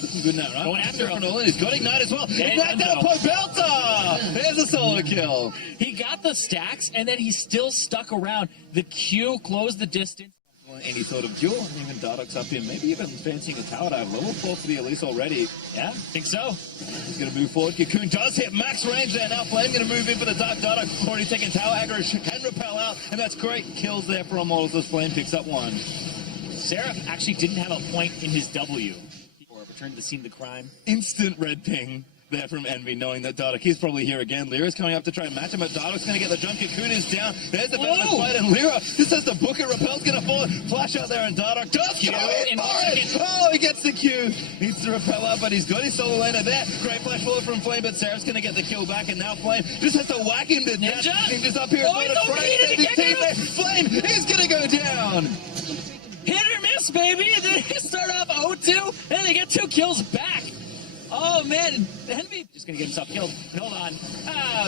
Looking good now, right? Going after him. He's got Ignite as well. And Ignite down 𝐿CS. There's a solo kill. He got the stacks, and then he still stuck around. The Q closed the distance. Any sort of duel, and even 𝐷𝐷𝐼𝐾 up here, maybe even fancying a tower dive. Level 4 for the Elise already. Yeah, think so. He's going to move forward. 𝐿CS does hit max range there. Now Flame going to move in for the Dark 𝐷𝐷𝐼𝐾. Already taking tower aggro, can repel out, and that's great. Kills there for Immortals as Flame picks up one. 𝐤𝐵 actually didn't have a point in his W. Or returned to the scene of the crime. Instant red ping there from Envy, knowing that 𝐷𝐷𝐼𝐾 is probably here again. Lyra's coming up to try and match him, but 𝐷𝐷𝐼�'s going to get the jump. 𝐿CS is down. There's the balance fight, and Lyra just has to book it. Repel's going to fall. Flash out there, and 𝐷𝐷𝐼� does go in for it. Oh, he gets the Q. Needs to repel out, but he's got his solo laner there. Great flash forward from Flame, but 𝐤𝐵's going to get the kill back, and now Flame just has to whack him to death. Ninja's up here. Flame is going to go down. Hit or miss, baby. And then they start off 0-2, and they get 2 kills back. Oh, man. Envy just going to get himself killed. Hold on.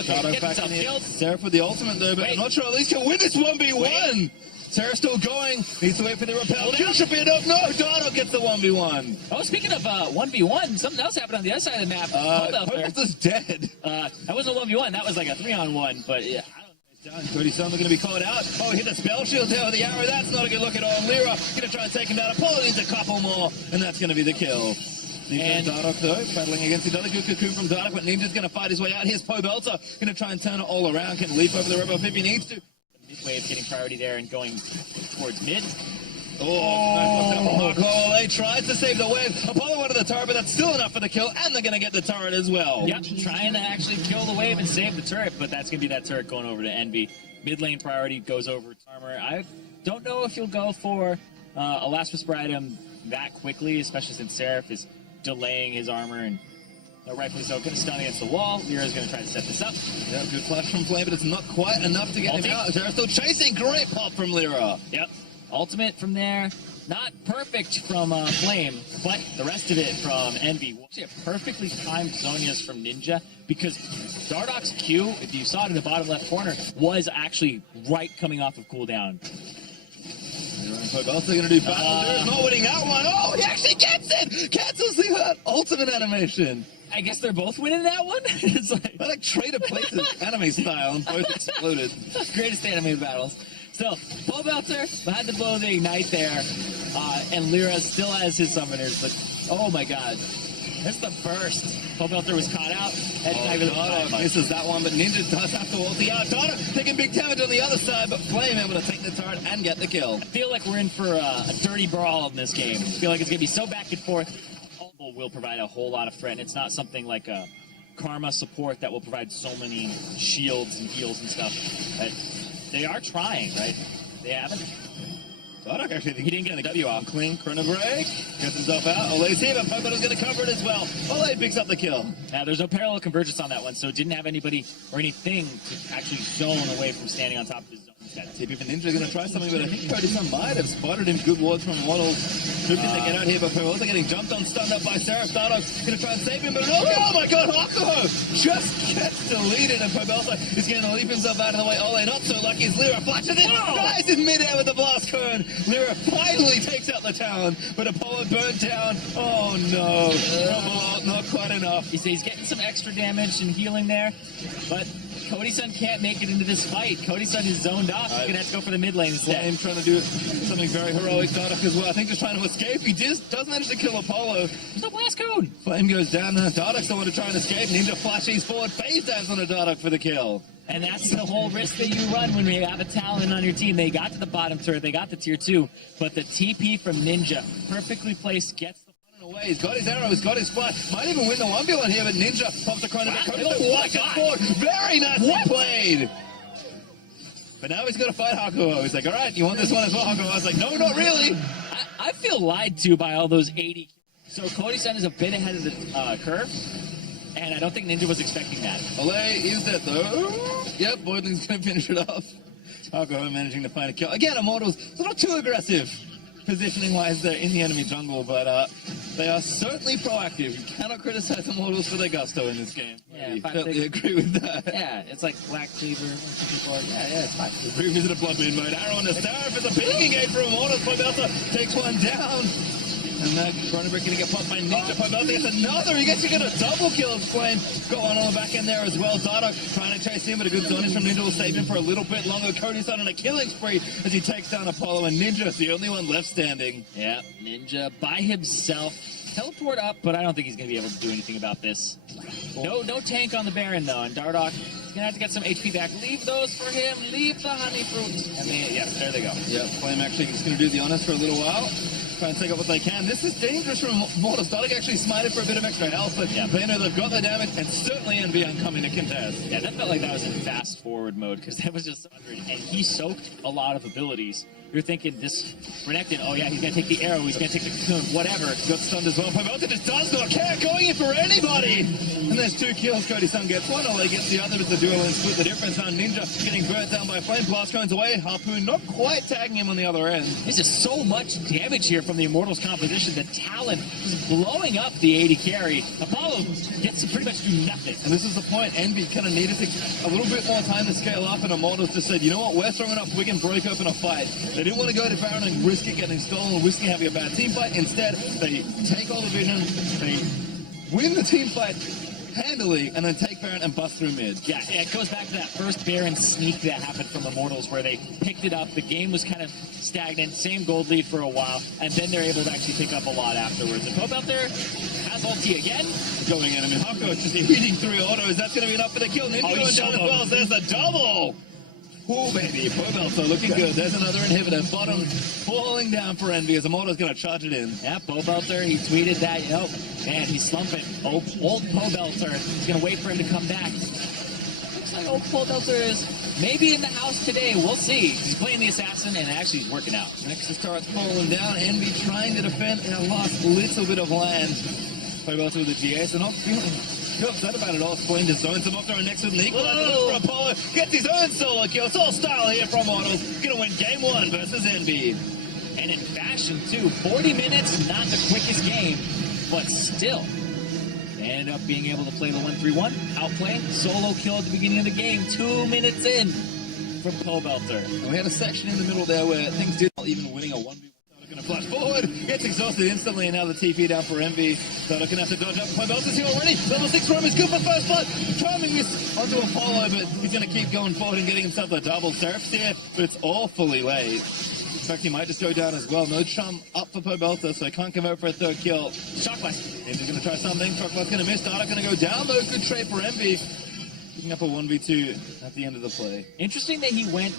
Okay, get himself killed. 𝐤𝐵 for the ultimate, though, but I'm not sure Elise can win this 1v1. 𝐤𝐵 still going. Needs to wait for the repel. Q should be enough. No, 𝐷𝐷𝐼𝐾 gets the 1v1. Oh, speaking of 1v1, something else happened on the other side of the map. 𝐿CS dead. That wasn't a 1v1. That was like a 3-on-1, but yeah. 𝐿CS going to be called out. Oh, he hit the spell shield there with the arrow. That's not a good look at all. Lyra going to try and take him down. Apollo needs a couple more, and that's going to be the kill. And 𝐷𝐷𝐼𝐾 though, battling against the other good 𝐿CS from 𝐷𝐷𝐼𝐾, but Ninja's going to fight his way out. Here's 𝐿CS going to try and turn it all around. Can leap over the river if he needs to. Mid wave getting priority there and going towards mid. Oh, they tried to save the wave. Apollo wanted the turret, but that's still enough for the kill, and they're going to get the turret as well. Yep, trying to actually kill the wave and save the turret, but that's going to be that turret going over to Envy. Mid lane priority goes over to armor. I don't know if you'll go for a last whisper item that quickly, especially since 𝐤𝐵 is delaying his armor, and rightfully so, going to stun against the wall. Lyra's going to try to set this up. Yeah, good flash from Flame, but it's not quite enough to get him out. 𝐤𝐵 still chasing. Great pop from Lyra. Yep. Ultimate from there. Not perfect from Flame, but the rest of it from Envy. Actually, a perfectly timed Zhonya's from Ninja, because 𝐷𝐷𝐼�'s Q, if you saw it in the bottom left corner, was actually right coming off of cooldown. 𝐿CS going to do battle. Not winning that one. Oh, he actually gets it! Cancels the ultimate animation. I guess they're both winning that one? It's like... I like Trader Places anime style, and both exploded. Greatest anime battles. Still, 𝐿CS had to blow the Ignite there, and Lyra still has his summoners, but oh my god. That's the burst. 𝐿CS was caught out. 𝐷𝐷𝐼𝐾 misses that one, but Ninja does have to ulti out. 𝐷𝐷𝐼𝐾 taking big damage on the other side, but Flame able to take the turret and get the kill. I feel like we're in for a dirty brawl in this game. I feel like it's going to be so back and forth. Will provide a whole lot of threat, and it's not something like a Karma support that will provide so many shields and heals and stuff. But they are trying, right? They haven't. 𝐷𝐷𝐼𝐾 actually, he didn't get the W off. Clean Chrono Break. Gets himself out. Ole's here, but 𝐿CS is going to cover it as well. Ole picks up the kill. Now, there's no parallel convergence on that one, so it didn't have anybody or anything to actually zone away from standing on top of his zone. TP for Ninja going to try something, but I think 𝐿CS might have spotted him. Good wards from Immortals. Hoping to get out here, but 𝐿CS getting jumped on, stunned up by 𝐤𝐵. 𝐷𝐷𝐼𝐾 going to try and save him, but oh my god, 𝐒𝐻𝑒 just gets deleted, and 𝐿CS is going to leap himself out of the way. Ole not so lucky as Lyra flashes in, dies in midair with the blast cone. Lyra finally takes out the town, but Apollo burnt down. Oh no, not quite enough. You see, he's getting some extra damage and healing there, but _𝐿CS can't make it into this fight. _𝐿CS is zoned off. He's going to have to go for the mid lane instead. Flame trying to do something very heroic. 𝐷𝐷𝐼𝐾 as well. I think just trying to escape. He does manage to kill Apollo. There's no blast cone. Flame goes down. 𝐷𝐷𝐼𝐾 still want to try and escape. Ninja flashes forward. Phase dance on 𝐷𝐷𝐼𝐾 for the kill. And that's the whole risk that you run when you have a talent on your team. They got to the bottom turret. They got the tier 2. But the TP from Ninja, perfectly placed, gets the away. He's got his arrow, he's got his flash. Might even win the 1v1 here, but Ninja pops the Chrono Break. Very nicely played. But now he's got to fight 𝐻𝑒. He's like, all right, you want this one as well, 𝐻𝑒? I was like, no, not really. I feel lied to by all those 80. So _𝐿CS is a bit ahead of the curve, and I don't think Ninja was expecting that. Ole is that though. Yep, Boydling's going to finish it off. 𝐻𝑒 managing to find a kill. Again, Immortals, it's not too aggressive positioning-wise. They're in the enemy jungle, but they are certainly proactive. You cannot criticize Immortals for their gusto in this game. Yeah, I totally agree with that. Yeah, it's like Black Cleaver. Yeah, it's fine. Revisit a blood moon mode. Arrow and a 𝐤𝐵 is a big engage for Immortals. 𝐿CS takes one down. And that Cronenberg gonna get popped by Ninja. Pybelta gets another. He gets to get a double kill. Flame got one on the back end there as well. Dardoch trying to chase him, but a good zonage from Ninja will save him for a little bit longer. Cody's on a killing spree as he takes down Apollo, and Ninja's the only one left standing. Yeah, Ninja by himself. Teleport up, but I don't think he's going to be able to do anything about this. No tank on the Baron, though, and Dardoch is going to have to get some HP back. Leave those for him. Leave the honey fruit. And yes, there they go. Yeah, Flame actually is going to do the honors for a little while. Try and take up what they can. This is dangerous from Immortals. Dardoch actually smited for a bit of extra health, but they know they've got the damage, and certainly Envyus coming to contest. Yeah, that felt like that was in fast forward mode, because that was just 100, and he soaked a lot of abilities. You're thinking this Renekton, oh yeah, he's going to take the arrow, he's going to take the cocoon, whatever. Got stunned as well. Pybelta just does not care, going in for anybody! And there's 2 kills. 𝐠𝐲𝐲 gets one, Ole gets the other. It's a duel and split the difference. Now Ninja getting burnt down by Flame. Blast goes away. Harpoon not quite tagging him on the other end. There's just so much damage here from the Immortals composition. The talent is blowing up the AD carry. Apollo gets to pretty much do nothing. And this is the point. Envy kind of needed a little bit more time to scale up, and Immortals just said, you know what, we're strong enough, we can break open a fight. They didn't want to go to Baron and risk it getting stolen, risking having a bad team fight. Instead, they take all the vision, they win the team fight handily, and then take Baron and bust through mid. Yeah, it goes back to that first Baron sneak that happened from Immortals, where they picked it up, the game was kind of stagnant, same gold lead for a while, and then they're able to actually pick up a lot afterwards. And Pope out there has ulti again. Going at him, and 𝐸𝐴 is just eating 3 autos. That's going to be enough for the kill. Ninja going down as well. There's the double! Oh, baby. Pybelta looking good. There's another inhibitor. Bottom falling down for Envyus. Immortal's going to charge it in. Yeah, Pybelta, he tweeted that, man, he's slumping. Old Pybelta, he's going to wait for him to come back. Looks like old Pybelta is maybe in the house today. We'll see. He's playing the assassin, and actually he's working out. Nexus turret's falling down. Envy trying to defend and lost a little bit of land. Pybelta with the GA, so not feeling too upset about it all. Flame just zones him up there next with an equalizer for Apollo. Gets his own solo kill. It's all style here from Immortals. Gonna win game 1 versus Envy. And in fashion, too. 40 minutes, not the quickest game, but still. They ended up being able to play the 1-3-1, outplay, solo kill at the beginning of the game, 2 minutes in from Pybelta. And we had a section in the middle there where things did not even winning a 1v1. Going to flash forward, gets exhausted instantly, and now the TP down for Envy. So they're going to have to dodge up. Pybelta's here already. Level 6 roam is good for first blood. Charming miss onto Apollo, but he's going to keep going forward and getting himself a double. Seraph's here, but it's awfully late. In fact, he might just go down as well. No charm up for Pybelta, so he can't convert for a 3rd kill. Shock blast. Ninja's going to try something. Shock blast going to miss. Dardoch going to go down, though. Good trade for Envy. Picking up a 1v2 at the end of the play. Interesting that he went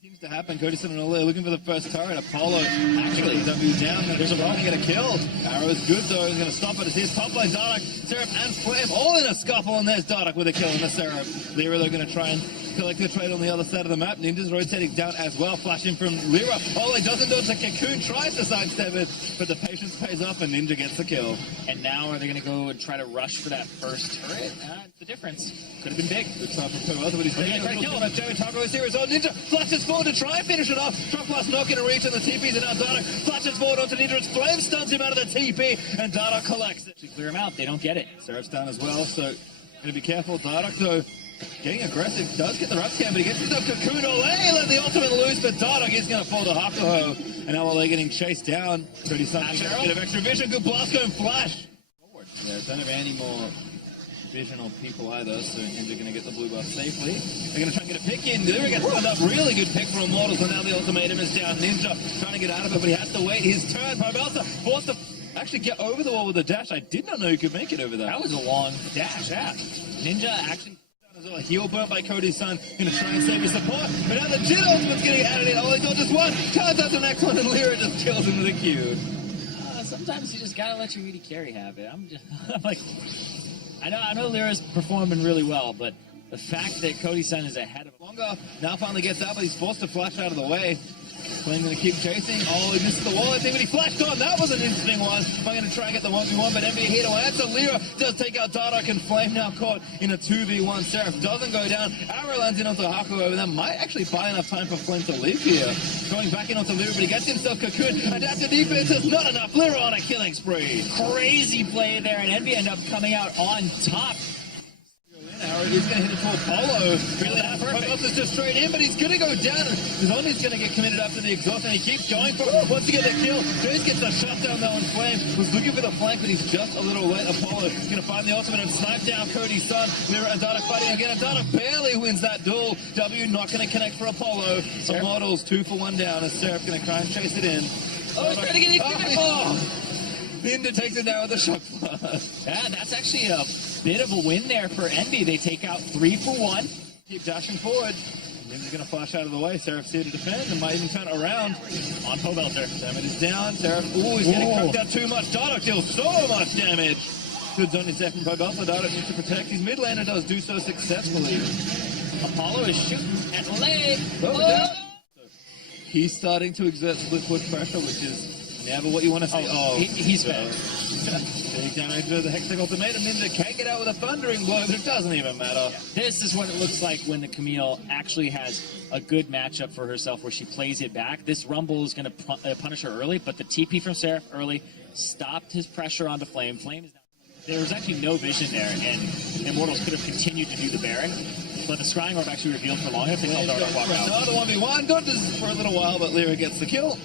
Seems to happen. 𝐠𝐲𝐲 and Ole looking for the first turret. Apollo actually W down. There's a run to get a kill. Arrow's good though. He's going to stop it. It's his top lane. Dardoch, Seraph, and Flame all in a scuffle. And there's Dardoch with a kill in the Seraph. Lyra, they're going to try and collect the trade on the other side of the map. Ninja's rotating down as well. Flashing from Lyra. Ole doesn't dodge the cocoon. Tries to sidestep it, but the patience pays off and Ninja gets the kill. And now are they going to go and try to rush for that first turret? The difference could have been big. Good start from Pybelta, but he's going to kill him. Joey Taco is here as well. Ninja flashes forward to try and finish it off. Shock blast not going to reach, and the TP's in now. Dardoch flashes forward onto Ninja. It's Flame stuns him out of the TP, and Dardoch collects it. To clear him out, they don't get it. Seraph's down as well, so going to be careful. Dardoch, though, getting aggressive, does get the rap scan, but he gets himself cocoon. Ole let the ultimate loose, but Dardoch is going to fall to 𝐸𝐴, and now Ole getting chased down. Pretty something. A bit of extra vision. Good blast going flash. Forward. Yeah, don't have any more vision or people either, so Ninja going to get the blue buff safely. They're going to try and get a pick in. Lyra gets lined up. Really good pick from Immortals, and now the ultimatum is down. Ninja trying to get out of it, but he has to wait his turn. Pybelta forced to actually get over the wall with a dash. I did not know he could make it over there. That was a long dash, yeah. Ninja actually... A heal burnt by Cody's son. Gonna try and save his support, but now the Jin ultimate's getting added in. Ole dodges one, turns out the next one, and Lyra just kills him with a Q. Sometimes you just gotta let your AD carry have it. I'm like, I know Lyra's performing really well, but the fact that Cody's son is ahead of Longer now finally gets out, but he's forced to flash out of the way. Flame going to keep chasing. Oh, he misses the wall, I think, but he flashed on. That was an interesting one. I'm going to try and get the 1v1, but Envy here to answer. Lyra does take out Dardoch, and Flame now caught in a 2v1. Seraph doesn't go down. Arrow lands in onto 𝐸𝐴 over there. Might actually buy enough time for Flame to live here. Going back in onto Lyra, but he gets himself cocoon. Adaptive defense is not enough. Lyra on a killing spree. Crazy play there, and Envy end up coming out on top. Now he's going to hit it to Apollo. Really not perfect. Is just straight in, but he's going to go down. Zonya's going to get committed after the exhaust, and he keeps going for it. Wants to get the kill. 𝐠𝐲 gets the shutdown though on Flame. Was looking for the flank, but he's just a little late. Apollo is going to find the ultimate and snipe down 𝐭DI's son. 𝐤𝐵𝐼 and 𝐷𝐼𝐼𝐼 fighting again, and 𝐷𝐼𝐼 barely wins that duel. W not going to connect for Apollo. Immortals 2 for 1 down, as 𝐤𝐵𝐼 going to try and chase it in. Oh, he's trying to get it. Ninja takes it down with the shock blast. Yeah, that's actually a bit of a win there for Envy. They take out 3 for 1. Keep dashing forward. Ninja's going to flash out of the way. 𝐤𝐵𝐼's here to defend and might even turn it around. On 𝐿CR. Damage is down. 𝐤𝐵𝐼, he's getting cooked out too much. 𝐷𝐼𝐼 deals so much damage. Good on his second 𝐿CR. 𝐷𝐼𝐼 needs to protect. His mid laner does do so successfully. Apollo is shooting at the leg. He's starting to exert split push pressure, which is never what you want to see. He's fed. Big damage to the Hextech ultimatum. Ninja can't get out with a thundering blow, but it doesn't even matter. This is what it looks like when the �C𝐈𝐼 actually has a good matchup for herself where she plays it back. This Rumble is going to punish her early, but the TP from 𝐤𝐵𝐼 early stopped his pressure onto Flame. Flame is down. There was actually no vision there, and Immortals could have continued to do the Baron, but the Scrying Orb actually revealed for long enough to help 𝐷𝐼𝐼 walk out. Another 1v1, got this for a little while, but 𝐤𝐵𝐼 gets the kill,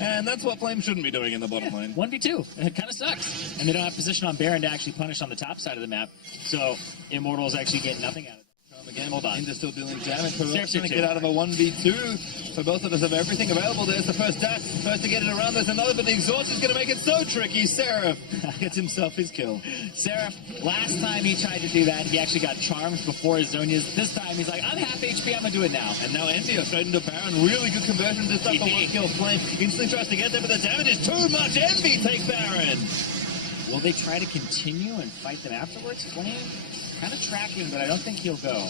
and that's what Flame shouldn't be doing in the bottom lane. 1v2, it kind of sucks. And they don't have position on Baron to actually punish on the top side of the map, so Immortals actually get nothing out of it. Again, hold on. Ninja still dealing damage. 𝐿CR's trying to too. get out of a 1v2. So both of us have everything available. There's the first dash. First to get it around. There's another, but the exhaust is going to make it so tricky. 𝐤𝐵𝐼 gets himself his kill. 𝐤𝐵𝐼, last time he tried to do that, he actually got charmed before his Zonya's. This time he's like, I'm half HP, I'm going to do it now. And now Envyus straight into Baron. Really good conversion this time for one kill. Flame instantly tries to get there, but the damage is too much. Envy takes Baron. Will they try to continue and fight them afterwards? Flame kind of tracking, but I don't think he'll go.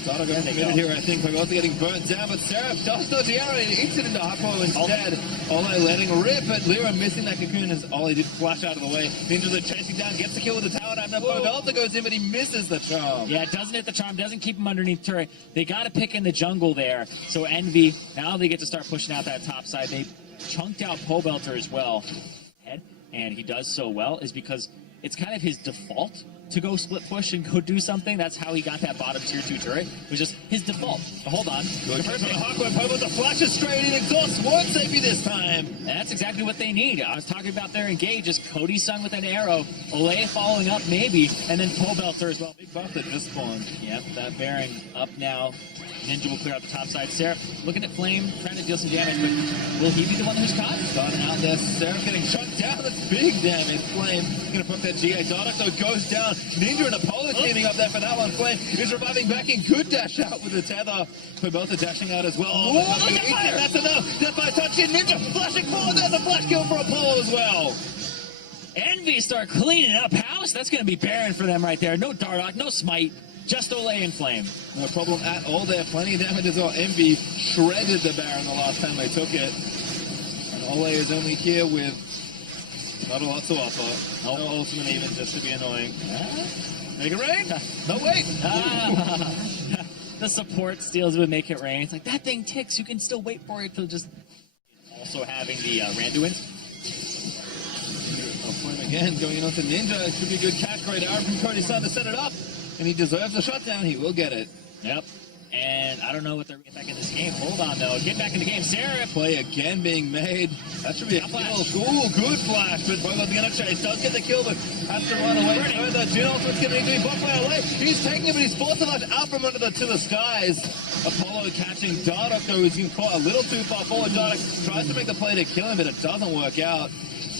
𝐷𝐼𝐼 going to get it here, I think. We're also getting burnt down, but 𝐤𝐵𝐼 does dodge the arrow and eats it into Hako instead. 𝐼𝐼 letting rip, but 𝐤𝐵𝐼 missing that cocoon as 𝐼𝐼 did flash out of the way. Ninjas are chasing down, gets the kill with the tower dive. Now 𝐿CR goes in, but he misses the charm. Yeah, it doesn't hit the charm, doesn't keep him underneath turret. They got to pick in the jungle there. So Envy, now they get to start pushing out that top side. They chunked out 𝐿CR as well. And he does so well is because it's kind of his default to go split push and go do something. That's how he got that bottom tier 2 turret. It was just his default. But hold on. The flashes straight in. Exhaust won't save you this time. And that's exactly what they need. I was talking about their engage. Just 𝐭DI's son with an arrow. 𝐿CR following up maybe. And then 𝐿CR as well. Big buff that just spawned. Yep, that Baron up now. Ninja will clear out the top side. 𝐤𝐵𝐼 looking at Flame, trying to deal some damage, but will he be the one who's caught? Starting out there. 𝐤𝐵𝐼 getting shut down. That's big damage. Flame going to put that GA. 𝐷𝐼𝐼 though goes down. Ninja and Apollo teaming up there for that one. Flame is reviving back in. Good dash out with the tether. 𝐿CR dashing out as well. That's enough. Death by touch in. Ninja flashing forward. There's a flash kill for Apollo as well. Envy start cleaning up house. That's going to be Baron for them right there. No 𝐷𝐼𝐼, no smite. Just 𝐿CR and Flame. No problem at all there. Plenty of damage as well. Envy shredded the Baron the last time they took it. And 𝐒 is only here with not a lot to offer. No ultimate even, just to be annoying. Make it rain? No, wait! The support steals would make it rain. It's like, that thing ticks. You can still wait for it to just... Also having the Randuins. Flame again going on to Ninja. It should be a good catch. Great arrow from 𝐭DI's son to set it up. And he deserves a shutdown. He will get it. Yep. And I don't know what they're getting back in this game. Hold on, though. Get back in the game. 𝐤𝐵𝐼. Play again being made. That should be a kill. Ooh, good flash. But 𝐿CR's going to chase. Does get the kill, but has to run away further. Jhin ultimate's going to be blocked by 𝐿CR. He's taking it, but he's forced to launch out from under to the skies. Apollo catching 𝐷𝐼𝐼, though. He's caught a little too far forward. 𝐷𝐼𝐼 tries to make the play to kill him, but it doesn't work out.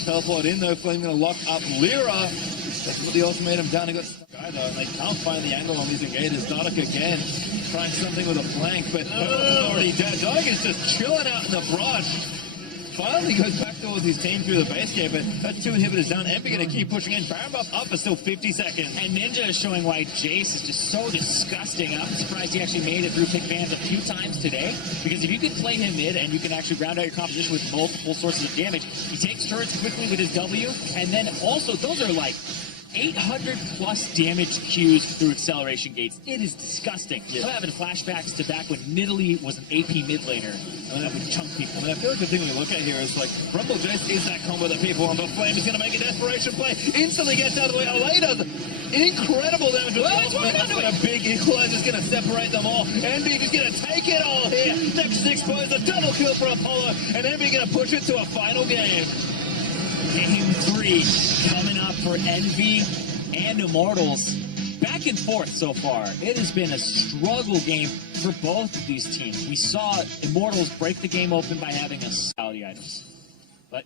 Teleport in, though. Flame going to lock up 𝐿CR. That's what the ultimatum down. He got stuck either, and they can't find the angle on these invaders. 𝐷𝐼𝐼 again trying something with a flank, but 𝐿CR's already dead. 𝐷𝐼𝐼 is just chilling out in the brush. Finally goes back towards his team through the base gate, but that's 2 inhibitors down. Envy going to keep pushing in. Baron buff up for still 50 seconds. And Ninja is showing why 𝐤𝐵𝐼 is just so disgusting. I'm surprised he actually made it through pick bans a few times today, because if you can play him mid and you can actually round out your composition with multiple sources of damage, he takes turrets quickly with his W, and then also those are like 800 plus damage Qs through acceleration gates. It is disgusting. Yeah. I'm having flashbacks to back when Nidalee was an AP mid laner. And that would chunk people. I mean, I feel like the thing we look at here is like Rumble Jace is that combo that people want, but Flame is going to make a desperation play. Instantly gets out of the way. Olay does incredible damage with the ultimate. But a big equalizer is going to separate them all. Envy is going to take it all here. Next expose a double kill for Apollo, and Envy going to push it to a final game. Game 3 coming up for Envy and Immortals. Back and forth so far. It has been a struggle game for both of these teams. We saw Immortals break the game open by having a quality items.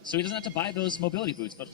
So he doesn't have to buy those mobility boots. But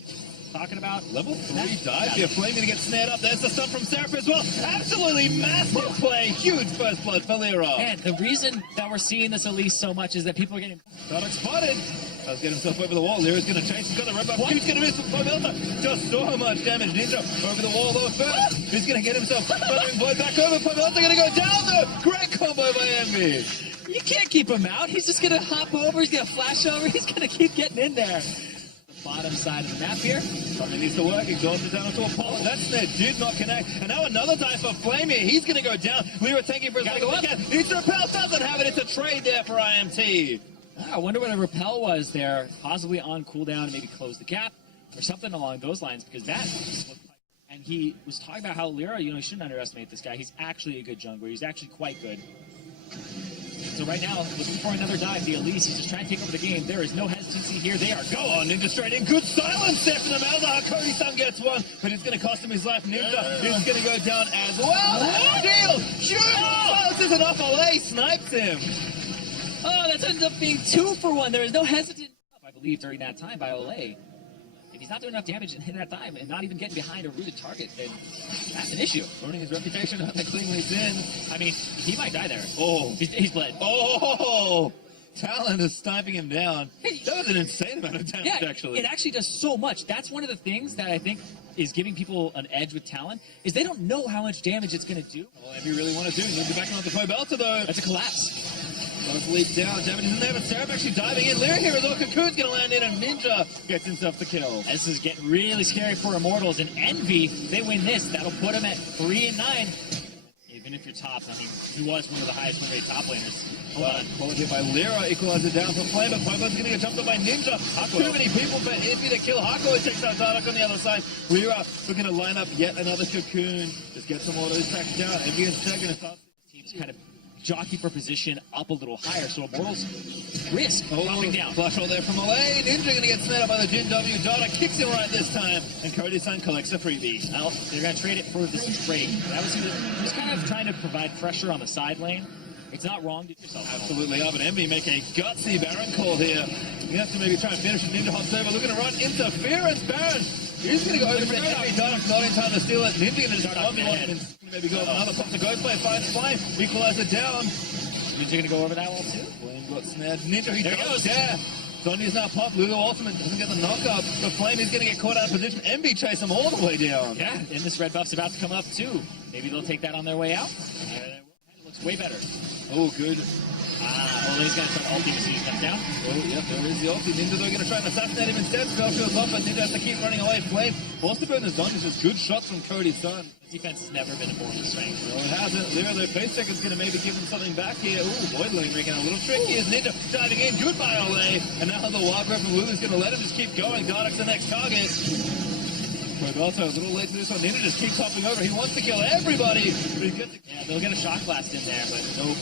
talking about level 3 dive here. Flame going to get snared up. There's the stun from Seraph as well. Absolutely massive play. Huge first blood for Lyra. And the reason that we're seeing this at least so much is that people are getting... Dodok spotted. Does get himself over the wall. Lyra's going to chase. He's got the red buff. He's going to miss from Pomelta. Just so much damage. Ninja over the wall though first. He's going to get himself Thundering Void back over. Pomelta going to go down though. Great combo by Envy. You can't keep him out. He's just going to hop over. He's going to flash over. He's going to keep getting in there. The bottom side of the map here. Something needs to work. Exhausted down onto Apollo. That snare did not connect. And now another dive for Flame here. He's going to go down. Lyra taking for his leg. Needs to repel. Doesn't have it. It's a trade there for IMT. I wonder what a repel was there. Possibly on cooldown, maybe close the gap or something along those lines, because that. And he was talking about how Lyra, you shouldn't underestimate this guy. He's actually a good jungler. He's actually quite good. So right now, looking for another dive, the Elise, he's just trying to take over the game. There is no hesitancy here. They are going. Ninja straight in. Good silence there from the Malzahar. 𝐠𝐲𝐴 gets one, but it's going to cost him his life. Ninja is going to go down as well. Deal. Shoot. Silence isn't enough. Olay snipes him. Oh, that ends up being 2 for 1. There is no hesitancy, I believe, during that time by Olay. If he's not doing enough damage in that time and not even getting behind a rooted target, then that's an issue. Ruining his reputation on the cleanly in. I mean, he might die there. Oh. He's bled. Oh! Talon is sniping him down. That was an insane amount of damage, actually. It actually does so much. That's one of the things that I think is giving people an edge with Talon, is they don't know how much damage it's going to do. Well, if you really want to do, you need to back on the Pomelta, though. That's a collapse. Does leap down, damage isn't there, but Seraph actually diving in. Lyra here as well. 𝐭𝐾oon's going to land in, and Ninja gets himself the kill. This is getting really scary for Immortals, and Envy, they win this. That'll put them at 3-9. Even if you're top, I mean, he was one of the highest win rate top laners. Hold on. Bullet hit by Lyra, equalizes down for Flame, but Pomelta's going to get jumped up by Ninja. Too many people for Envy to kill. 𝐿CO takes out Dodok on the other side. Lyra looking to line up yet another 𝐭𝐾oon. Just get some autos back down. Envy is second. Team's kind of jockey for position up a little higher, so Immortals risk dropping down. Flush roll there from Olay. Ninja going to get snared up by the Jin W. Dodok kicks him right this time, and �ryDIZIGN collects a freebie. Well, they're going to trade it for this trade. That was he was kind of trying to provide pressure on the side lane. It's not wrong to do yourself. Absolutely are, but Envy make a gutsy Baron call here. You have to maybe try and finish with Ninja hops over. Looking to run interference. Baron. He's going to go over to Envy. Dodok not in time to steal it. Ninja going to just run one and maybe go another pop to Ghostblade. Finds Flame. Equalize it down. Ninja going to go over that wall too? Flame got snared. Ninja, he goes there. Sonya's now popped. Lulu ultimate doesn't get the knockup. But Flame is going to get caught out of position. Envy chase him all the way down. Yeah, and this red buff's about to come up too. Maybe they'll take that on their way out. It looks way better. Oh, good. Olay's going to try to ulti as he comes down. Oh, yep, there is the ulti. Ninja, they're going to try and assassinate him instead. Spell shields off, but Ninja has to keep running away. Flame forced to burn his done. Just good shots from �ryDIZIGN. Defense has never been a Immortals' strength. No, it hasn't. Lyra, their face check is going to maybe give them something back here. Ooh, Voidling making a little trick here. Ninja diving in. Goodbye, Olay. And now the wild grab from Lulu's going to let him just keep going. Dodok's the next target. Pomelta a little late to this one. Ninja just keeps hopping over. He wants to kill everybody. But he gets they'll get a shock blast in there, but nope.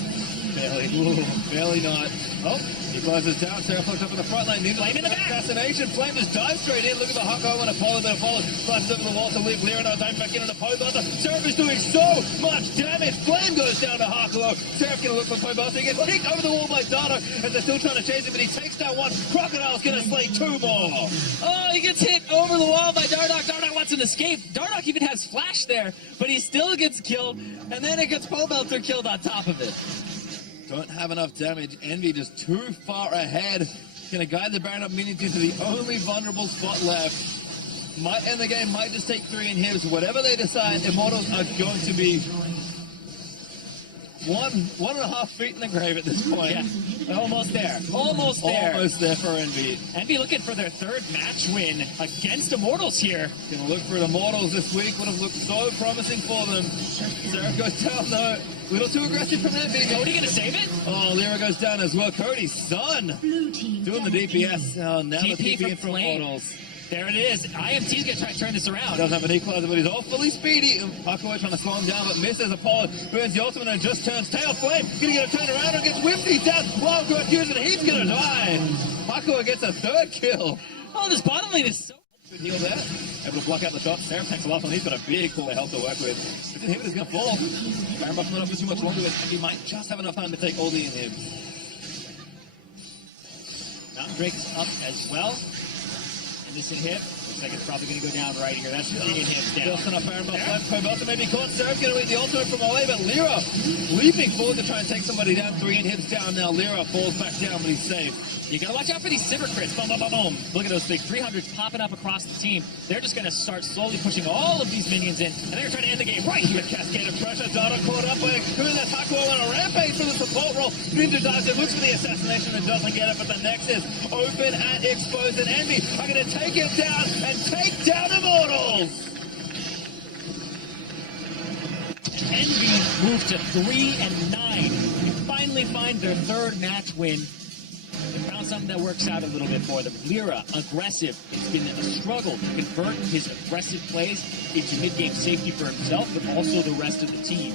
Barely. Ooh, barely not. Oh, he closes down. Seraph looks up in the front line. Ninja Flame in the back. Assassination. Flame just dives straight in. Look at the 𝐿CO and Apollo that follows. Flashes over the wall to leave Lyra. Now diving back into Pomelta. Seraph is doing so much damage. Flame goes down to 𝐿CO. Seraph going to look for Pomelta. He gets kicked over the wall by Dodok, and they're still trying to chase him, but he takes down one. Crocodile's going to slay 2 more. Oh, he gets hit over the wall by Dardok. Dardok wants an escape. Dardok even has flash there, but he still gets killed, and then it gets Pomelta killed on top of it. Don't have enough damage. Envy just too far ahead. Going to guide the Baron up minions into the only vulnerable spot left. Might end the game, might just take 3 inhibs. Whatever they decide, Immortals are going to be one and a half feet in the grave at this point. Yeah, almost there. Almost there. Almost there for Envy. Envy looking for their third match win against Immortals here. Gonna look for the Immortals this week. Would have looked so promising for them. Seraph goes down though. Little too aggressive from Envy. Cody gonna save it? Oh, Lyra goes down as well. Cody's son doing the DPS. Oh, now the TP from Immortals. There it is. IMT's gonna try to turn this around. Doesn't have an equalizer, but he's all fully speedy. 𝐸𝐸 trying to slow him down, but misses. Apollo burns the ultimate and just turns tail flame. Gonna get a turn around and gets whipped. He's down. Wild Growth using it. He's gonna die. 𝐸𝐸 gets a third kill. Oh, this bottom lane is so Good heal there. Able to block out the shot. Seraph takes a lot on. He's got a big pool of health to work with. This inhibitor's gonna fall. Baron buff not up for too much longer, but he might just have enough time to take all the inhibs. Mountain Drake's up as well. And this inhib. Looks like it's probably going to go down right here. That's the inhibs down. Just enough Baron buff left. Kobalta may be caught. Seraph going to win the ultimate from away, but Lyra leaping forward to try and take somebody down. 3 inhibs down now. Lyra falls back down, but he's safe. You got to watch out for these Sivir crits. Boom, boom, boom, boom. Look at those big 300s popping up across the team. They're just going to start slowly pushing all of these minions in, and they're trying to end the game right here. Cascade of pressure. Dada caught up by Kuna. 𝐸𝐸 on a rampage for the support role. Ninja dives in, looks for the assassination and doesn't get it, but the Nexus open and exposed, and Envy are going to take it down and take down Immortals. Envy moved to 3-9. And finally find their third match win. They found something that works out a little bit for them. Lyra, aggressive. It's been a struggle to convert his aggressive plays into mid-game safety for himself, but also the rest of the team.